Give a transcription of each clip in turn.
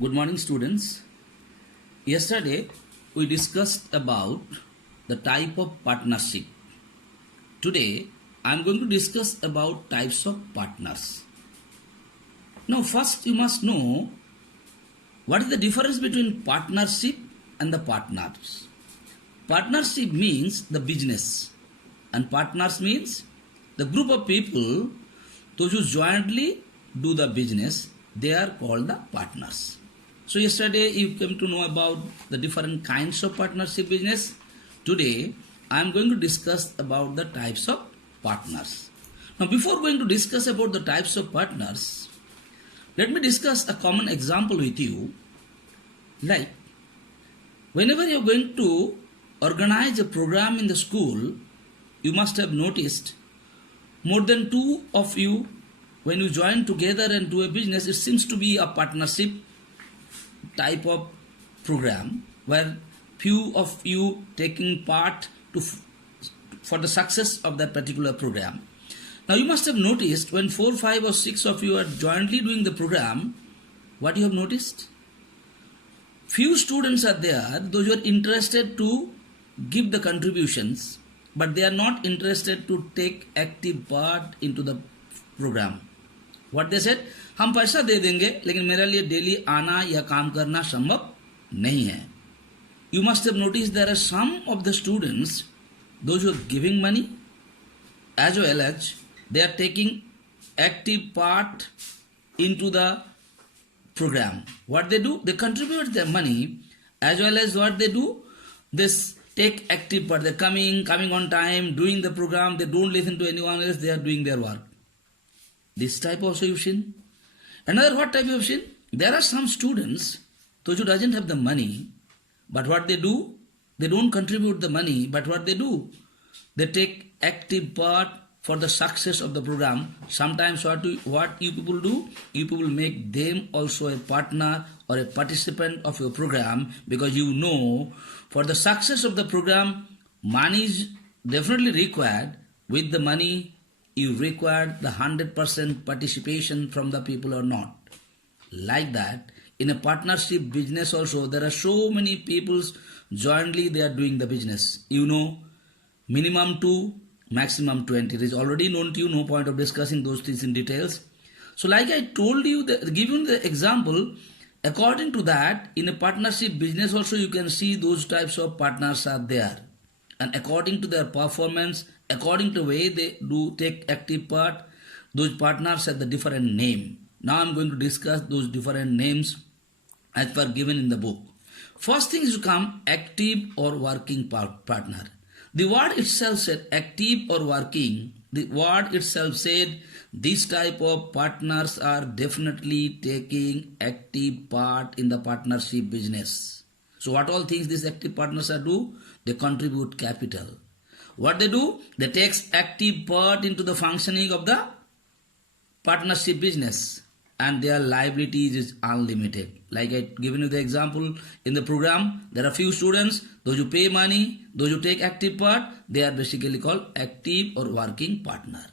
Good morning, students. Yesterday, we discussed about the type of partnership. Today, I am going to discuss about types of partners. Now, first you must know what is the difference between partnership and the partners. Partnership means the business, and partners means the group of people, those who jointly do the business, they are called the partners. So yesterday you came to know about the different kinds of partnership business. Today I am going to discuss about the types of partners. Now before going to discuss about the types of partners, let me discuss a common example with you. Like whenever you are going to organize a program in the school, you must have noticed more than two of you, when you join together and do a business, it seems to be a partnership type of program where few of you taking part for the success of that particular program. Now you must have noticed when 4, 5 or 6 of you are jointly doing the program, what you have noticed? Few students are there, those who are interested to give the contributions, but they are not interested to take active part into the program. What they said, हम पैसा दे देंगे लेकिन मेरे लिए daily आना या काम करना संभव नहीं है. You must have noticed there are some of the students, those who are giving money as well as they are taking active part into the program. What they do, they contribute their money as well as what they do, this take active part. They are coming on time, doing the program, they don't listen to anyone else, they are doing their work. This type also you've seen. Another what type you have seen? There are some students, those who doesn't have the money, but what they do, they don't contribute the money, but what they do, they take active part for the success of the program. Sometimes what you people do, you people make them also a partner or a participant of your program, because you know for the success of the program, money is definitely required. With the money, you require the 100% participation from the people or not. Like that, in a partnership business also, there are so many people jointly they are doing the business. You know, minimum 2, maximum 20. It is already known to you, no point of discussing those things in details. So like I told you, giving the example, according to that, in a partnership business also you can see those types of partners are there. And according to their performance, according to the way they do take active part, those partners have the different name. Now I am going to discuss those different names as per given in the book. First thing is to come active or working partner. The word itself said active or working. The word itself said this type of partners are definitely taking active part in the partnership business. So what all things these active partners are do? They contribute capital. What they do? They take active part into the functioning of the partnership business, and their liabilities is unlimited. Like I given you the example in the program, there are few students, those who pay money, those who take active part, they are basically called active or working partner.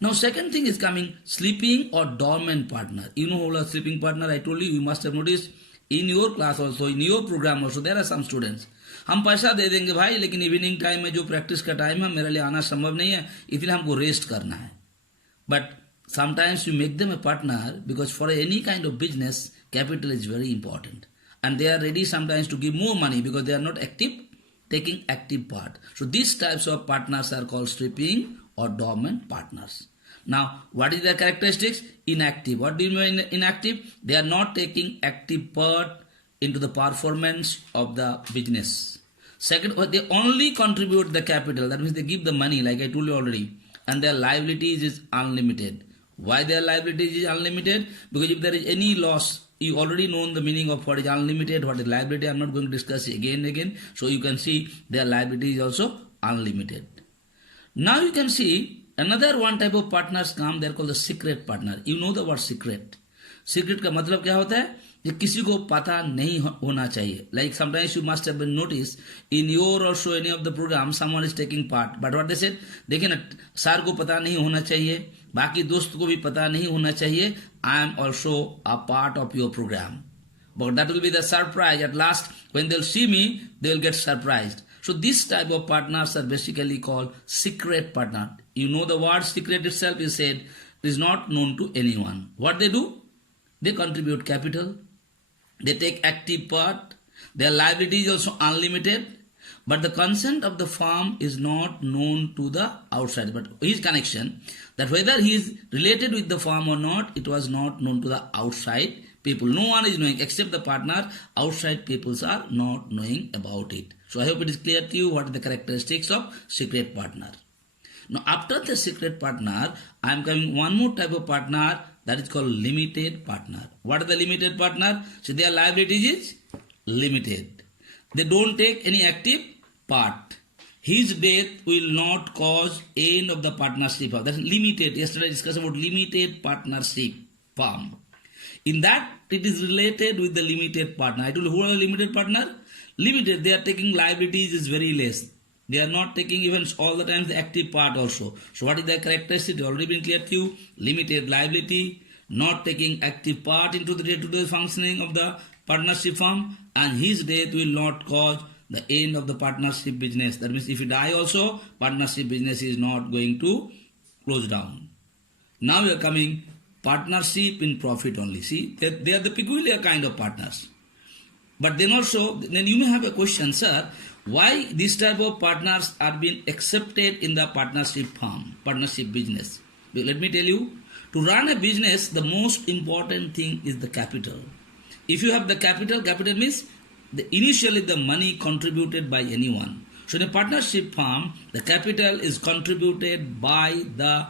Now second thing is coming sleeping or dormant partner. You know who are sleeping partner? I told you must have noticed in your class also, in your program also, there are some students. हम पैसा दे देंगे भाई, लेकिन evening time में जो practice का time है मेरे लिए आना संभव नहीं है, इसलिए हमको रेस्ट करना है. But sometimes you make them a partner because for any kind of business, capital is very important. And they are ready sometimes to give more money because they are not active, taking active part. So these types of partners are called sleeping or dormant partners. Now, what is their characteristics? Inactive. What do you mean inactive? They are not taking active part into the performance of the business. Second, they only contribute the capital. That means they give the money, like I told you already. And their liabilities is unlimited. Why their liabilities is unlimited? Because if there is any loss, you already know the meaning of what is unlimited, what is liability. I am not going to discuss it again and again. So you can see their liability is also unlimited. Now you can see another one type of partners come, they are called the secret partner. You know the word secret. Secret का मतलब क्या होता है? ये किसी को पता नहीं होना चाहिए. Like sometimes you must have been noticed in your also any of the program someone is taking part, but what they said, देखिए ना सर को पता नहीं होना चाहिए, बाकी दोस्त को भी पता नहीं होना चाहिए, I am also a part of your program. but that will be the surprise. At last, when they'll see me, they will get surprised. So this type of partners are basically called secret partner. You know the word secret itself is said is not known to anyone. What they do? They contribute capital. They take active part. Their liability is also unlimited. But the consent of the firm is not known to the outside. But his connection, that whether he is related with the firm or not, it was not known to the outside people. No one is knowing except the partner. Outside peoples are not knowing about it. So I hope it is clear to you what are the characteristics of secret partner. Now after the secret partner, I am coming one more type of partner, that is called limited partner. What are the limited partner? So their liability is limited. They don't take any active part. His death will not cause end of the partnership. That is limited. Yesterday I discussed about limited partnership firm. In that, it is related with the limited partner. I told you who are the limited partner? Limited, they are taking liabilities is very less. They are not taking even all the time the active part also. So what is the characteristic? Already been clear to you. Limited liability, not taking active part into the day-to-day functioning of the partnership firm, and his death will not cause the end of the partnership business. That means if he die also, partnership business is not going to close down. Now we are coming partnership in profit only. See, they are the peculiar kind of partners. But then also, then you may have a question, sir, why this type of partners are being accepted in the partnership firm, partnership business? Let me tell you, to run a business, the most important thing is the capital. If you have the capital means initially the money contributed by anyone. So in a partnership firm, the capital is contributed by the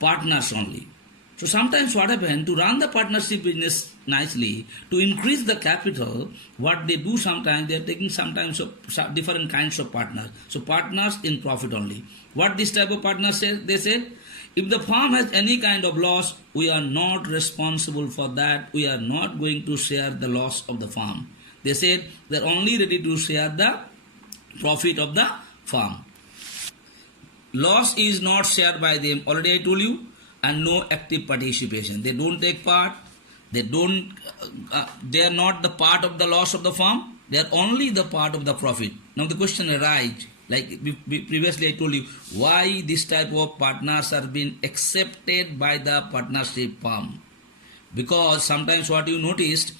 partners only. So sometimes what happens, to run the partnership business nicely, to increase the capital, what they do sometimes, they are taking sometimes different kinds of partners. So partners in profit only. What this type of partners said? They said, if the firm has any kind of loss, we are not responsible for that. We are not going to share the loss of the firm. They said they are only ready to share the profit of the firm. Loss is not shared by them. Already I told you. And no active participation. They don't take part. They are not the part of the loss of the firm. They are only the part of the profit. Now the question arises, like previously I told you, why this type of partners are being accepted by the partnership firm? Because sometimes what you noticed,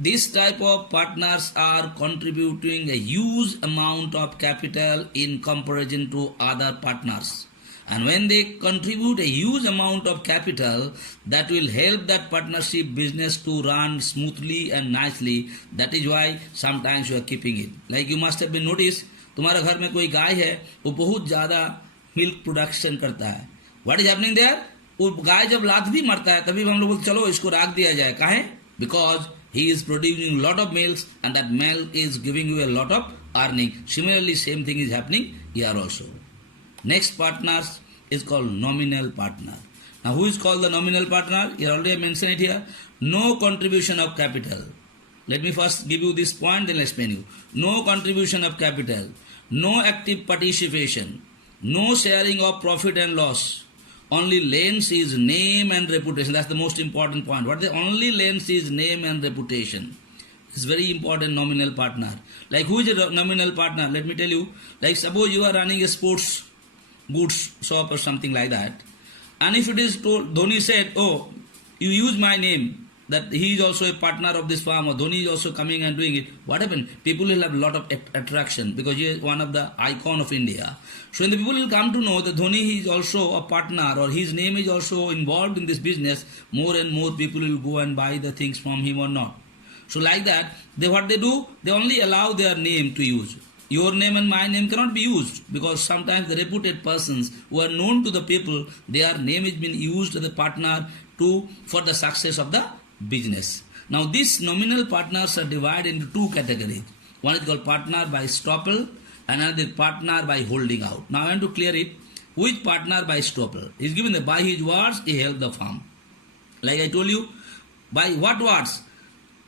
this type of partners are contributing a huge amount of capital in comparison to other partners. And when they contribute a huge amount of capital, that will help that partnership business to run smoothly and nicely. That is why sometimes you are keeping it. Like you must have been noticed, तुम्हारे घर में कोई गाय है, वो बहुत ज़्यादा milk production करता है. What is happening there? वो गाय जब लात भी मरता है, तभी हम लोग बोलते चलो इसको राख दिया जाए. काहे? Because he is producing lot of milk and that milk is giving you a lot of earning. Similarly, same thing is happening here also. Next partners is called nominal partner. Now who is called the nominal partner? You already mentioned it here. No contribution of capital. Let me first give you this point, then I'll explain you. No contribution of capital. No active participation. No sharing of profit and loss. Only lends is name and reputation. That's the most important point. What the only lends is name and reputation. It's very important nominal partner. Like who is a nominal partner? Let me tell you. Like suppose you are running a sports goods shop or something like that. And if it is told, Dhoni said, oh, you use my name, that he is also a partner of this firm, or Dhoni is also coming and doing it. What happened? People will have a lot of attraction because he is one of the icon of India. So when the people will come to know that Dhoni is also a partner or his name is also involved in this business, more and more people will go and buy the things from him or not. So like that, what they do, they only allow their name to use. Your name and my name cannot be used because sometimes the reputed persons who are known to the people, their name is being used as a partner for the success of the business. Now these nominal partners are divided into two categories. One is called partner by estoppel, another is partner by holding out. Now I want to clear it. Who is partner by estoppel? He is given that by his words he held the firm. Like I told you, by what words?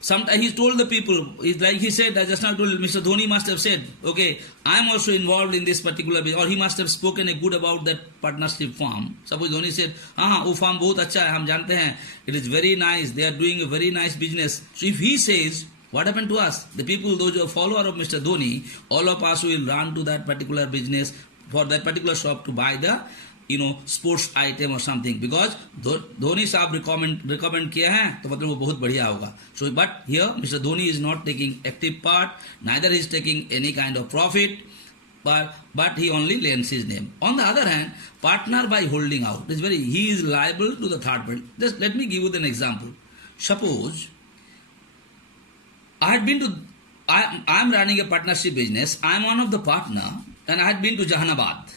Sometimes he told the people, it's like he said, I just now told Mr. Dhoni must have said, okay, I am also involved in this particular business, or he must have spoken a good about that partnership farm. Suppose Dhoni said, हाँ वो farm बहुत अच्छा है, हम जानते हैं, it is very nice, they are doing a very nice business. So if he says, what happened to us? The people, those who are follower of Mr. Dhoni, all of us will run to that particular business for that particular shop to buy the sports item or something, because Dhoni साहब recommend किया है तो मतलब वो बहुत बढ़िया होगा. So but here Mr. Dhoni is not taking active part, neither is taking any kind of profit, but he only lends his name. On the other hand, partner by holding out he is liable to the third party. Just let me give you an example. Suppose I am running a partnership business. I am one of the partner, and I had been to Jahanabad.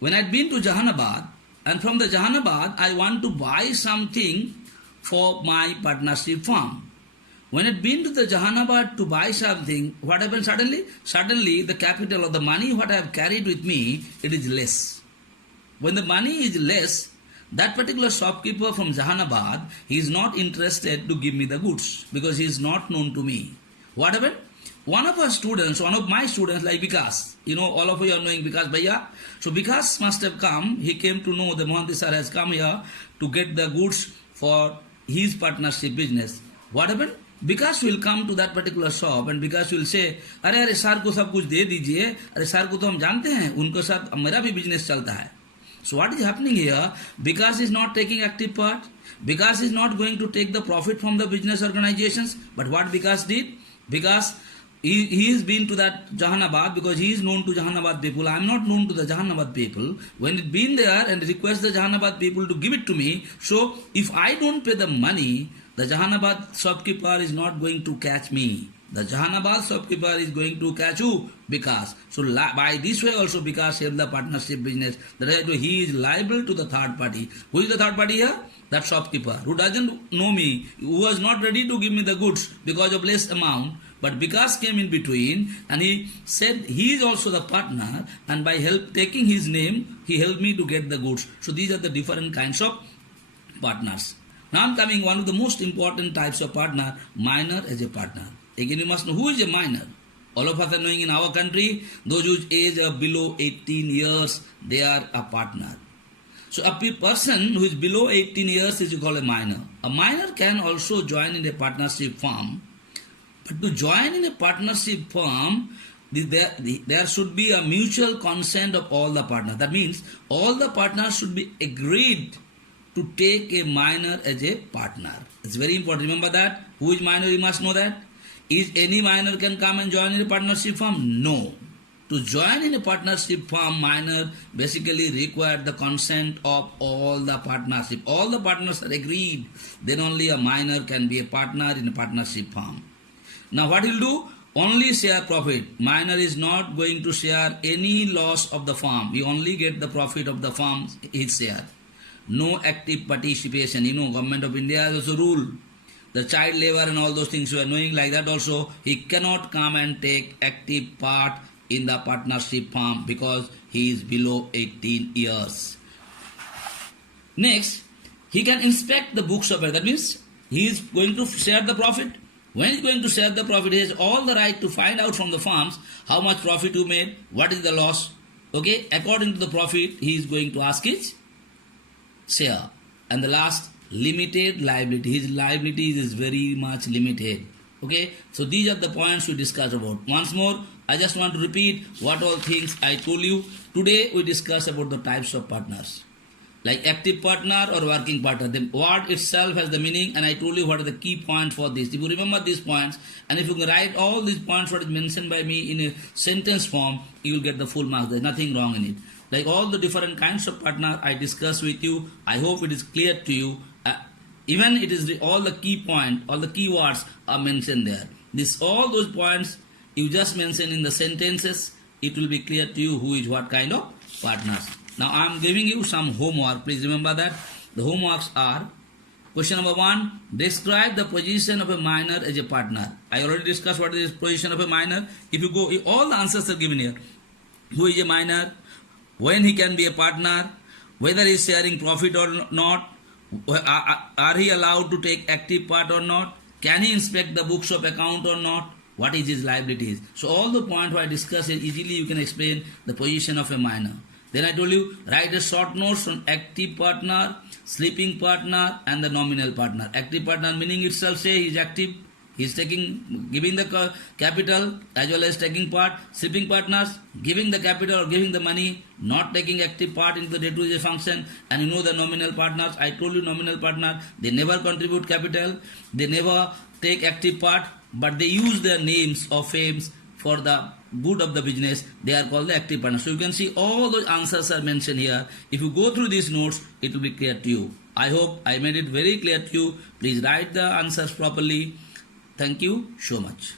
When I had been to Jahanabad, and from the Jahanabad, I want to buy something for my partnership firm. When I had been to the Jahanabad to buy something, what happened suddenly? Suddenly, the capital or the money what I have carried with me, it is less. When the money is less, that particular shopkeeper from Jahanabad, he is not interested to give me the goods because he is not known to me. What happened? One of my students like Vikas, all of you are knowing Vikas Bhaiya. So Vikas must have come, he came to know that Mohanty sir has come here to get the goods for his partnership business. What happened? Vikas will come to that particular shop and Vikas will say, अरे sir को सब कुछ दे दीजिए, अरे sir को तो हम जानते हैं, उनको साथ मेरा भी business चलता है. So what is happening here? Vikas is not taking active part. Vikas is not going to take the profit from the business organizations. But what Vikas did? Because he has been to that Jahanabad because he is known to Jahanabad people. I am not known to the Jahanabad people. When it been there and request the Jahanabad people to give it to me, so if I don't pay the money, the Jahanabad shopkeeper is not going to catch me. The Jahanabad shopkeeper is going to catch who? Vikas. So by this way also Vikas helped the partnership business. That is, he is liable to the third party. Who is the third party here? That shopkeeper who doesn't know me, who was not ready to give me the goods because of less amount. But Vikas came in between and he said he is also the partner, and by taking his name, he helped me to get the goods. So these are the different kinds of partners. Now I am coming one of the most important types of partner, minor as a partner. Again, you must know who is a minor. All of us are knowing in our country, those whose age are below 18 years, they are a partner. So a person who is below 18 years is called a minor. A minor can also join in a partnership firm. But to join in a partnership firm, there should be a mutual consent of all the partners. That means all the partners should be agreed to take a minor as a partner. It's very important. Remember that. Who is minor? You must know that. Is any minor can come and join in a partnership firm? No. To join in a partnership firm, minor basically required the consent of all the partnership. All the partners are agreed. Then only a minor can be a partner in a partnership firm. Now what he will do? Only share profit. Minor is not going to share any loss of the firm. He only get the profit of the firm his share. No active participation. Government of India has also rule. The child labor and all those things you are knowing like that also. He cannot come and take active part in the partnership firm because he is below 18 years. Next, he can inspect the books of it. That means he is going to share the profit. When he is going to share the profit, he has all the right to find out from the firms how much profit you made, what is the loss. Okay, according to the profit, he is going to ask his share. And the last, limited liability. His liability is very much limited. Okay, so these are the points we discussed about. Once more, I just want to repeat what all things I told you. Today we discuss about the types of partners. Like active partner or working partner. The word itself has the meaning, and I told you what are the key points for this. If you remember these points, and if you can write all these points what is mentioned by me in a sentence form, you will get the full marks. There is nothing wrong in it. Like all the different kinds of partner I discussed with you, I hope it is clear to you. Even it is all the key point, all the keywords are mentioned there. All those points you just mention in the sentences, it will be clear to you who is what kind of partners. Now I am giving you some homework. Please remember that. The homeworks are, question number 1, describe the position of a minor as a partner. I already discussed what is the position of a minor. If you go, all the answers are given here. Who is a minor? When he can be a partner? Whether he is sharing profit or not? Are he allowed to take active part or not? Can he inspect the books of account or not? What is his liabilities? So all the points I discussed, and easily you can explain the position of a minor. Then I told you, write a short notes on active partner, sleeping partner, and the nominal partner. Active partner meaning itself say he is active, he is giving the capital as well as taking part. Sleeping partners, giving the capital or giving the money, not taking active part in the day-to-day function. And you know the nominal partners, I told you nominal partner, they never contribute capital, they never take active part, but they use their names or fames for the good of the business. They are called the active partners. So you can see all those answers are mentioned here. If you go through these notes, it will be clear to you. I hope I made it very clear to you. Please write the answers properly. Thank you so much.